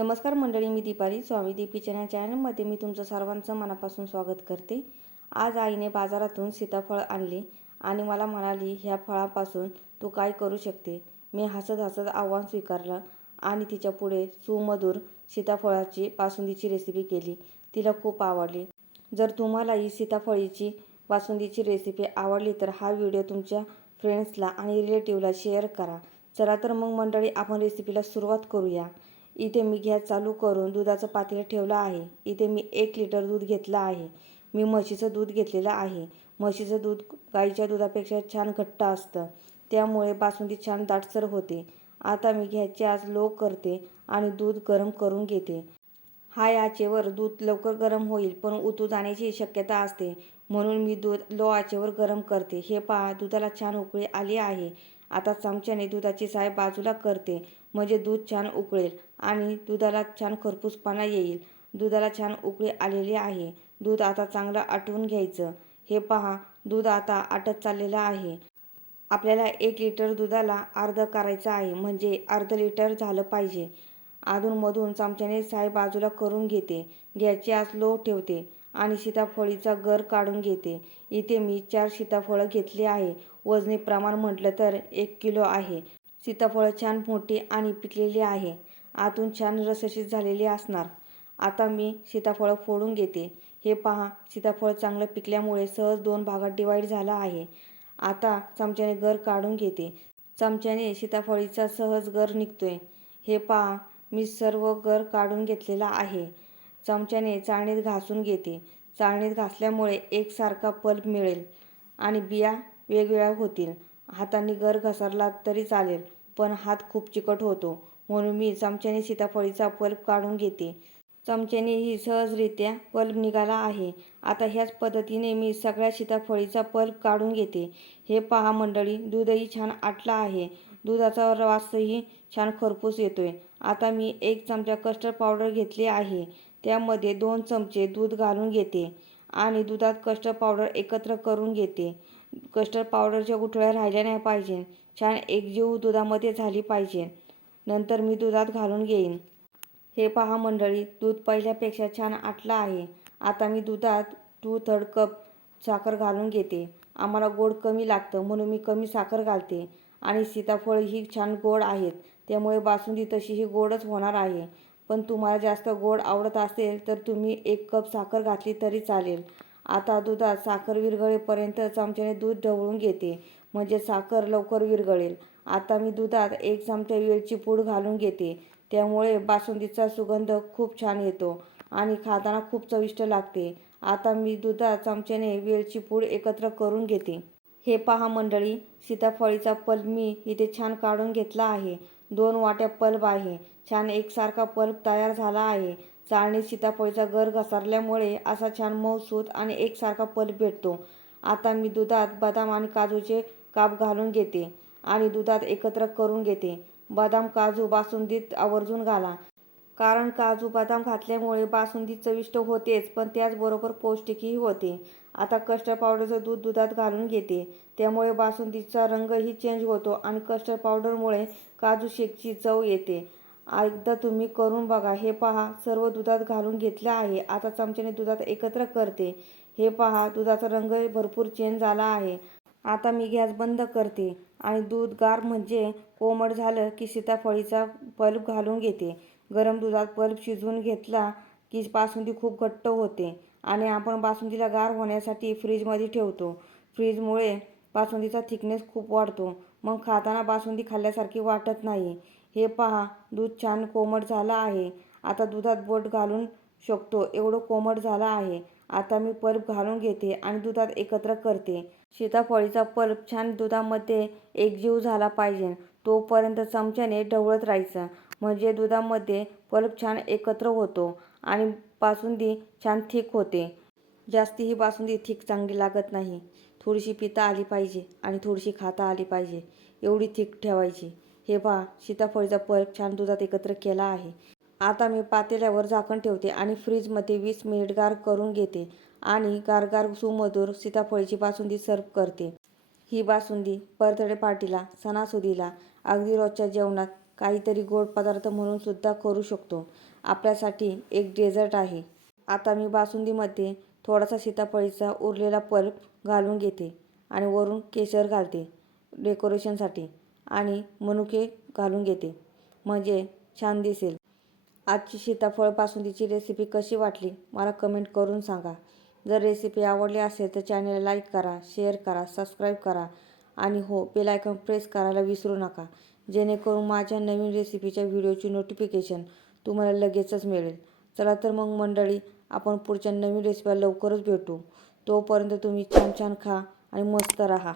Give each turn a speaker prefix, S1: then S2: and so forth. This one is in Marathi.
S1: नमस्कार मंडळी मी दीपाली स्वामी दीपी चॅनल चॅनलमध्ये मी तुमचं सर्वांचं मनापासून स्वागत करते. आज आईने बाजारातून सीताफळ आणले आणि मला म्हणाली ह्या फळापासून तू काय करू शकते? मी हसत हसत आव्हान स्वीकारलं आणि तिच्या पुढे सुमधुर सीताफळाची बासुंदीची रेसिपी केली. तिला खूप आवडली. जर तुम्हाला ही सीताफळीची बासुंदीची रेसिपी आवडली तर हा व्हिडिओ तुमच्या फ्रेंड्सला आणि रिलेटिव्हला शेअर करा. चला तर मग मंडळी आपण रेसिपीला सुरुवात करूया. इथे मी गॅस चालू करून दुधाचं पातेलं ठेवलं आहे. इथे मी एक लिटर दूध घेतलं आहे. मी म्हशीचं दूध घेतलेलं आहे. म्हशीचं दूध गाईच्या दुधापेक्षा छान घट्ट असतं. त्यामुळे बासुंदी छान दाटसर होते. आता मी गॅसची आज लो करते आणि दूध गरम करून घेते. हाय आचेवर दूध लवकर गरम होईल पण उतू जाण्याची शक्यता असते. म्हणून मी दूध लो आचेवर गरम करते. हे पहा दुधाला छान उकळी आली आहे. आता चमच्याने दुधाची साय बाजूला करते. म्हणजे दूध छान उकळेल आणि दुधाला छान खरपूसपणा येईल. दुधाला छान उकळी आलेली आहे. दूध आता चांगलं आटवून घ्यायचं. हे पहा दूध आता आटत चाललेलं आहे. आपल्याला एक लिटर दुधाला अर्ध करायचं आहे. म्हणजे अर्ध लिटर झालं पाहिजे. अधूनमधून चमच्याने साय बाजूला करून घेते. घ्यायची आस लो ठेवते आणि सीताफळीचा गर काढून घेते. इथे मी चार सीताफळं घेतली आहे. वजनी प्रमाण म्हटलं तर एक किलो आहे. सीताफळं छान मोठी आणि पिकलेली आहे. आतून छान रसशीत झालेली असणार. आता मी सीताफळं फोडून घेते. हे पहा सीताफळ चांगलं पिकल्यामुळे सहज दोन भागात डिवाईड झालं आहे. आता चमच्याने गर काढून घेते. चमच्याने सीताफळीचा सहज गर निघतोय. हे पहा मी सर्व गर काढून घेतलेला आहे. चमच्याने चाळणीत घासून घेते. चाळणीत घासल्यामुळे एकसारखा पल्प मिळेल. आणि बिया वेगवेगळ्या होतील. हाताने गर घसरला तरी चालेल पण हात खूप चिकट होतो. म्हणून मी चमच्याने सीताफळीचा पल्प काढून घेते. चमच्याने ही सहजरित्या पल्प निघाला आहे. आता ह्याच पद्धतीने मी सगळ्या सीताफळीचा पल्प काढून घेते. हे पहा मंडळी दूधही छान आटलं आहे. दुधाचा वासही छान खरपूस येतोय. आता मी एक चमचा कस्टर्ड पावडर घेतली आहे. त्यामध्ये दोन चमचे दूध घालून घेते आणि दुधात कस्टर्ड पावडर एकत्र करून घेते. कस्टर्ड पावडरच्या गुठळ्या राहिल्या नाही पाहिजे. छान एकजीव दुधामध्ये झाली पाहिजे. नंतर मी दुधात घालून घेईन. हे पहा मंडळी दूध पहिल्यापेक्षा छान आटलं आहे. आता मी दुधात टू थर्ड कप साखर घालून घेते. आम्हाला गोड कमी लागतं म्हणून मी कमी साखर घालते. आणि सीताफळ ही छान गोड आहेत त्यामुळे बासुंदी तशी ही गोडच होणार आहे. पण तुम्हाला जास्त गोड आवडत असेल तर तुम्ही एक कप साखर घातली तरी चालेल. आता दुधात साखर विरघळेपर्यंत चमच्याने दूध ढवळून घेते म्हणजे साखर लवकर विरघळेल. आता मी दुधात एक चमचा वेलची पूड घालून घेते त्यामुळे बासुंदीचा सुगंध खूप छान येतो आणि खाताना खूप चविष्ट लागते. आता मी दुधात चमच्याने वेलची पूड एकत्र करून घेते. हे पहा मंडळी सीताफळीचा पल्प मी इथे छान काढून घेतला आहे. दोन वाट्या पल्प आहे. छान एकसारखा पल्प तयार झाला आहे. चाळणीत सीताफळीचा गर घसरल्यामुळे असा छान मऊसूत आणि एकसारखा पल भेटतो. आता मी दुधात बदाम आणि काजूचे काप घालून घेते आणि दुधात एकत्र करून घेते. बदाम काजू बासुंदीत आवर्जून घाला. कारण काजू बदाम घातल्यामुळे बासुंदी चविष्ट होतेच पण त्याचबरोबर पौष्टिकही होते. आता कस्टर्ड पावडरचं दूध दुधात घालून घेते. त्यामुळे बासुंदीचा रंगही चेंज होतो आणि कस्टर्ड पावडरमुळे काजू शेकची चव येते. एकदा तुम्ही करून बघा. हे पहा सर्व दुधात घालून घेतलं आहे. आता चमच्याने दुधात एकत्र करते. हे पहा दुधाचा रंग भरपूर चेंज झाला आहे. आता मी गॅस बंद करते आणि दूध गार म्हणजे कोमट झालं की सीताफळीचा पल्प घालून घेते. गरम दुधात पल्प शिजवून घेतला की बासुंदी खूप घट्ट होते आणि आपण बासुंदीला गार होण्यासाठी फ्रीजमध्ये ठेवतो. फ्रीजमुळे बासुंदीचा थिकनेस खूप वाढतो. मग खाताना बासुंदी खाल्ल्यासारखी वाटत नाही. हे पहा दूध छान कोमट झालं आहे. आता दुधात बोट घालून शकतो एवढं कोमट झालं आहे. आता मी पल्प घालून घेते आणि दुधात एकत्र करते. सीताफळीचा पल्प छान दुधामध्ये एकजीव झाला पाहिजे. तोपर्यंत चमच्याने ढवळत राहायचं. म्हणजे दुधामध्ये पल्प छान एकत्र होतो आणि बासुंदी छान थिक होते. जास्ती ही बासुंदी थिक चांगली लागत नाही. थोडीशी पिता आली पाहिजे आणि थोडीशी खाता आली पाहिजे. एवढी थिक ठेवायची. हे पहा सीताफळीचा पल्प छान दुधात एकत्र केला आहे. आता मी पातेल्यावर झाकण ठेवते आणि फ्रीजमध्ये वीस मिनिट गार करून घेते आणि गारगार सुमधूर सीताफळीची बासुंदी सर्व करते. ही बासुंदी परतडे पार्टीला सणासुदीला अगदी रोजच्या जेवणात काहीतरी गोड पदार्थ म्हणून सुद्धा करू शकतो. आपल्यासाठी एक डेझर्ट आहे. आता मी बासुंदीमध्ये थोडासा सीताफळीचा उरलेला पल्प घालून घेते आणि वरून केशर घालते डेकोरेशनसाठी. आणि मनुके घालून घेते. म्हणजे छान दिसेल. आजची सीताफळ बासुंदीची रेसिपी कशी वाटली मला कमेंट करून सांगा. जर रेसिपी आवडली असेल तर चॅनलला लाईक करा शेअर करा सबस्क्राईब करा. आणि हो बेल आयकॉन प्रेस करायला विसरू नका. जेणेकरून माझ्या नवीन रेसिपीच्या व्हिडिओची नोटिफिकेशन तुम्हाला लगेचच मिळेल. चला तर मग मंडळी आपण पुढच्या नवीन रेसिपीला लवकरच भेटू. तोपर्यंत तुम्ही छान छान खा आणि मस्त राहा.